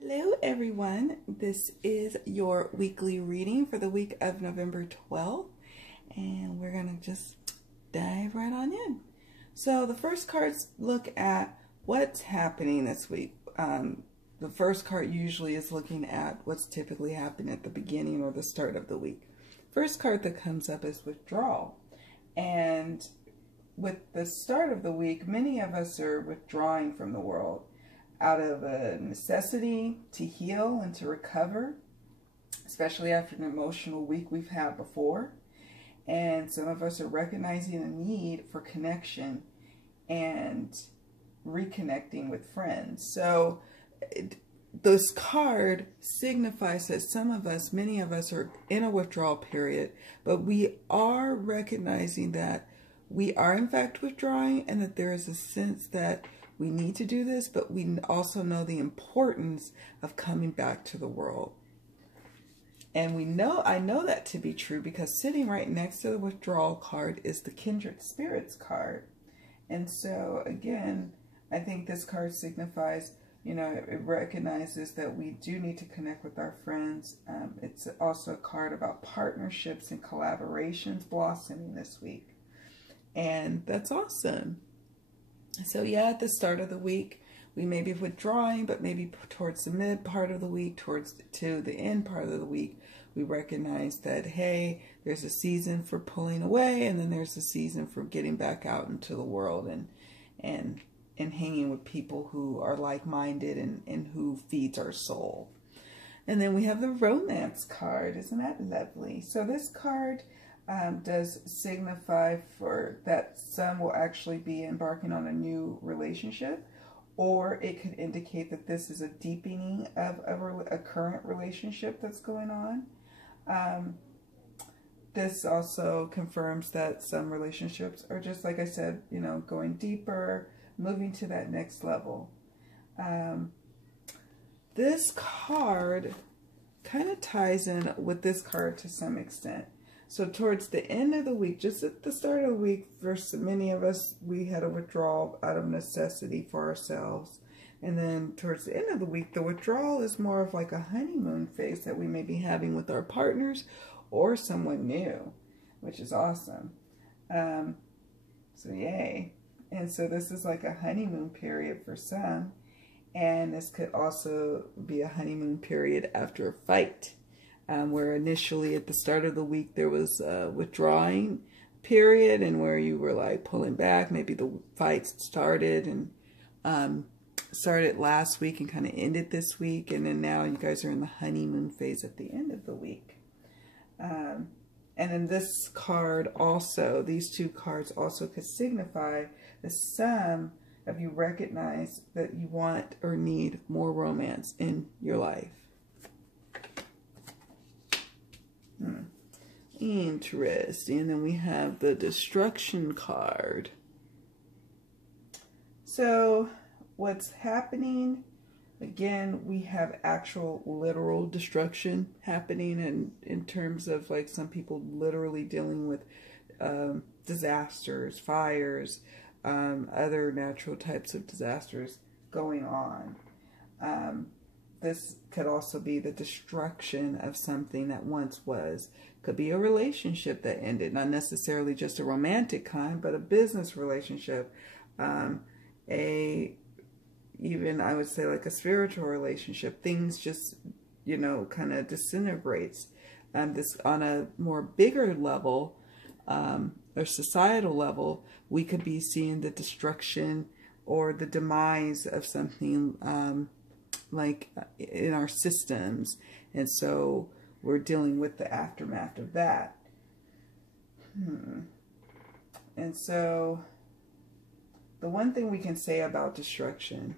Hello everyone, this is your weekly reading for the week of November 12th, and we're going to just dive right on in. So the first cards look at what's happening this week. The first card usually is looking at what's typically happening at the beginning or the start of the week. First card that comes up is withdrawal, and with the start of the week, many of us are withdrawing from the world out of a necessity to heal and to recover, especially after an emotional week we've had before. And some of us are recognizing a need for connection and reconnecting with friends. So this card signifies that some of us, many of us, are in a withdrawal period, but we are recognizing that we are in fact withdrawing, and that there is a sense that we need to do this, but we also know the importance of coming back to the world. And I know that to be true because sitting right next to the withdrawal card is the Kindred Spirits card. And so again, I think this card signifies, it recognizes that we do need to connect with our friends. It's also a card about partnerships and collaborations blossoming this week. And that's awesome. So yeah, at the start of the week, we may be withdrawing, but maybe towards the mid part of the week, to the end part of the week, we recognize that, hey, there's a season for pulling away, and then there's a season for getting back out into the world and hanging with people who are like-minded and who feeds our soul. And then we have the romance card. Isn't that lovely? So this card does signify for that some will actually be embarking on a new relationship, or it could indicate that this is a deepening of a current relationship that's going on. This also confirms that some relationships are just, like I said, going deeper, moving to that next level. This card kind of ties in with this card to some extent. So towards the end of the week, just at the start of the week, for many of us, we had a withdrawal out of necessity for ourselves. And then towards the end of the week, the withdrawal is more of like a honeymoon phase that we may be having with our partners or someone new, which is awesome. So yay. And so this is like a honeymoon period for some. And this could also be a honeymoon period after a fight. Where initially at the start of the week there was a withdrawing period, and where you were like pulling back. Maybe the fights started and started last week and kind of ended this week, and then now you guys are in the honeymoon phase at the end of the week. And then this card also, these two cards also could signify that some of you recognize that you want or need more romance in your life. Interesting. And then we have the destruction card. So what's happening, again, we have actual literal destruction happening, and in terms of like some people literally dealing with disasters, fires, other natural types of disasters going on. This could also be the destruction of something that once was. Could be a relationship that ended, not necessarily just a romantic kind, but a business relationship. Even I would say like a spiritual relationship. Things just, kind of disintegrates. This on a more bigger level, or societal level, we could be seeing the destruction or the demise of something like in our systems, and so we're dealing with the aftermath of that. And so the one thing we can say about destruction,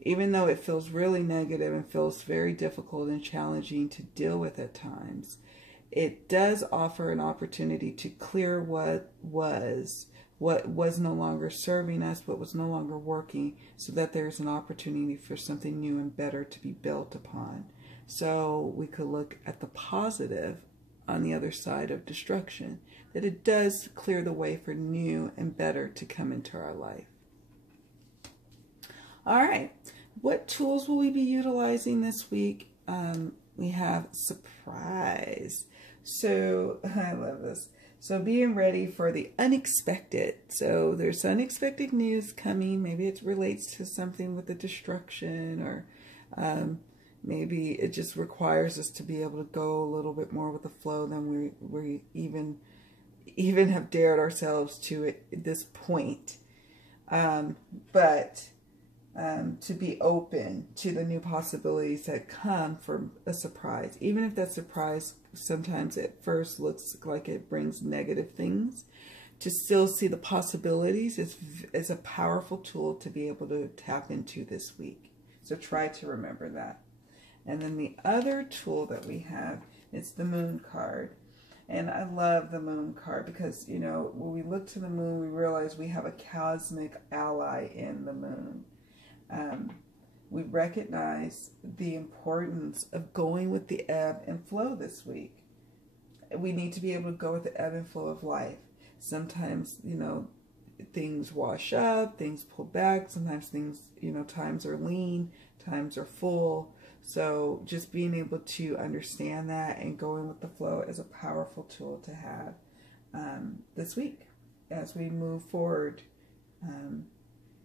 even though it feels really negative and feels very difficult and challenging to deal with at times, it does offer an opportunity to clear what was no longer serving us, what was no longer working, so that there's an opportunity for something new and better to be built upon. So we could look at the positive on the other side of destruction, that it does clear the way for new and better to come into our life. All right, What tools will we be utilizing this week? We have surprise. So I love this. So being ready for the unexpected. So there's unexpected news coming. Maybe it relates to something with the destruction, or maybe it just requires us to be able to go a little bit more with the flow than we even have dared ourselves to at this point. But to be open to the new possibilities that come from a surprise. Even if that surprise sometimes at first looks like it brings negative things, to still see the possibilities is a powerful tool to be able to tap into this week. So try to remember that. And then the other tool that we have is the Moon card. And I love the Moon card because, you know, when we look to the Moon, we realize we have a cosmic ally in the Moon. We recognize the importance of going with the ebb and flow this week. We need to be able to go with the ebb and flow of life. Sometimes, you know, things wash up, things pull back. Sometimes things, you know, times are lean, times are full. So just being able to understand that and going with the flow is a powerful tool to have this week as we move forward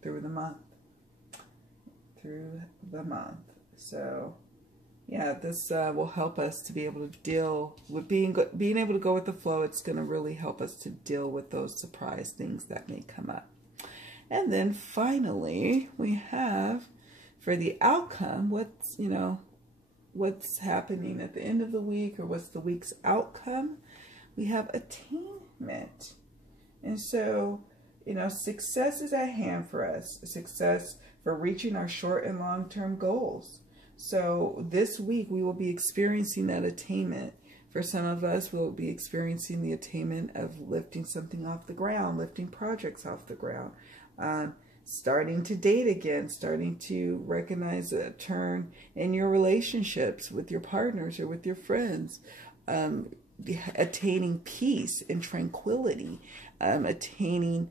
through the month. So yeah, this will help us to be able to deal with being able to go with the flow. It's going to really help us to deal with those surprise things that may come up. And then finally, we have for the outcome, what's happening at the end of the week, or what's the week's outcome. We have attainment. And so, you know, success is at hand for us. Success for reaching our short and long-term goals. So this week we will be experiencing that attainment. For some of us, we'll be experiencing the attainment of lifting something off the ground, lifting projects off the ground, starting to date again, starting to recognize a turn in your relationships with your partners or with your friends, attaining peace and tranquility, attaining,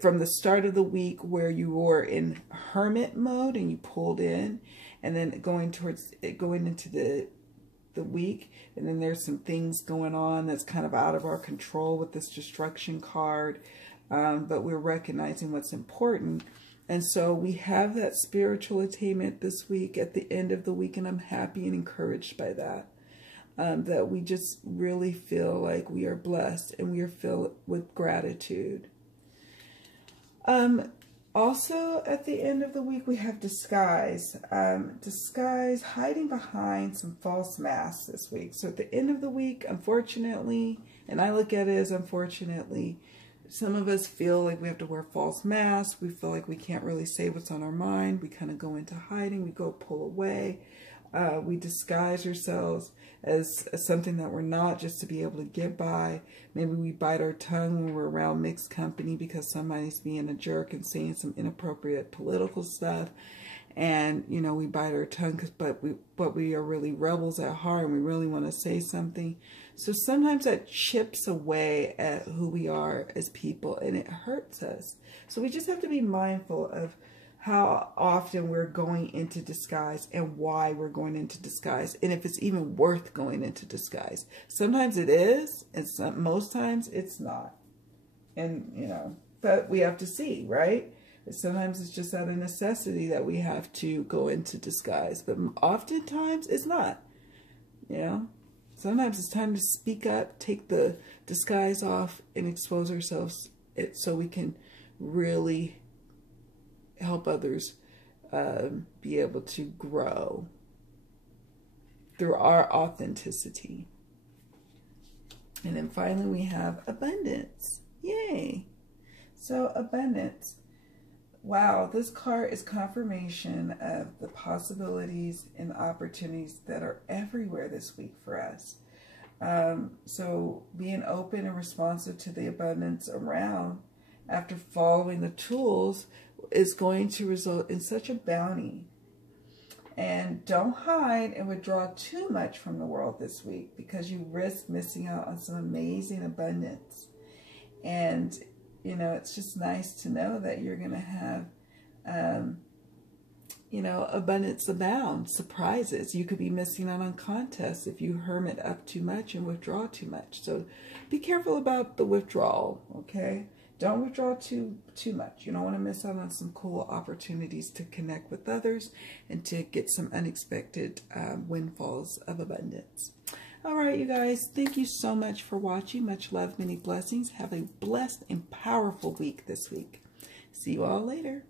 from the start of the week where you were in hermit mode and you pulled in, and then going into the week, and then there's some things going on that's kind of out of our control with this destruction card, but we're recognizing what's important. And so we have that spiritual attainment this week at the end of the week, and I'm happy and encouraged by that. That we just really feel like we are blessed and we are filled with gratitude. Also, at the end of the week, we have disguise. Disguise, hiding behind some false masks this week. So at the end of the week, unfortunately, and I look at it as unfortunately, some of us feel like we have to wear false masks. We feel like we can't really say what's on our mind. We kind of go into hiding. We go pull away. We disguise ourselves as something that we're not, just to be able to get by. Maybe we bite our tongue when we're around mixed company because somebody's being a jerk and saying some inappropriate political stuff. And, you know, we bite our tongue, but we are really rebels at heart and we really want to say something. So sometimes that chips away at who we are as people and it hurts us. So we just have to be mindful of how often we're going into disguise and why we're going into disguise, and if it's even worth going into disguise. Sometimes it is, and most times it's not. And, you know, but we have to see, right? Sometimes it's just out of necessity that we have to go into disguise, but oftentimes it's not. You know, sometimes it's time to speak up, take the disguise off, and expose ourselves so we can really help others be able to grow through our authenticity. And then finally we have abundance. Yay! So abundance. Wow, this card is confirmation of the possibilities and opportunities that are everywhere this week for us. So being open and responsive to the abundance around after following the tools is going to result in such a bounty. And don't hide and withdraw too much from the world this week, because you risk missing out on some amazing abundance. And, you know, it's just nice to know that you're going to have You know, abundance abounds, surprises. You could be missing out on contests if you hermit up too much and withdraw too much. So be careful about the withdrawal, okay? Don't withdraw too much. You don't want to miss out on some cool opportunities to connect with others and to get some unexpected windfalls of abundance. All right, you guys, thank you so much for watching. Much love, many blessings. Have a blessed and powerful week this week. See you all later.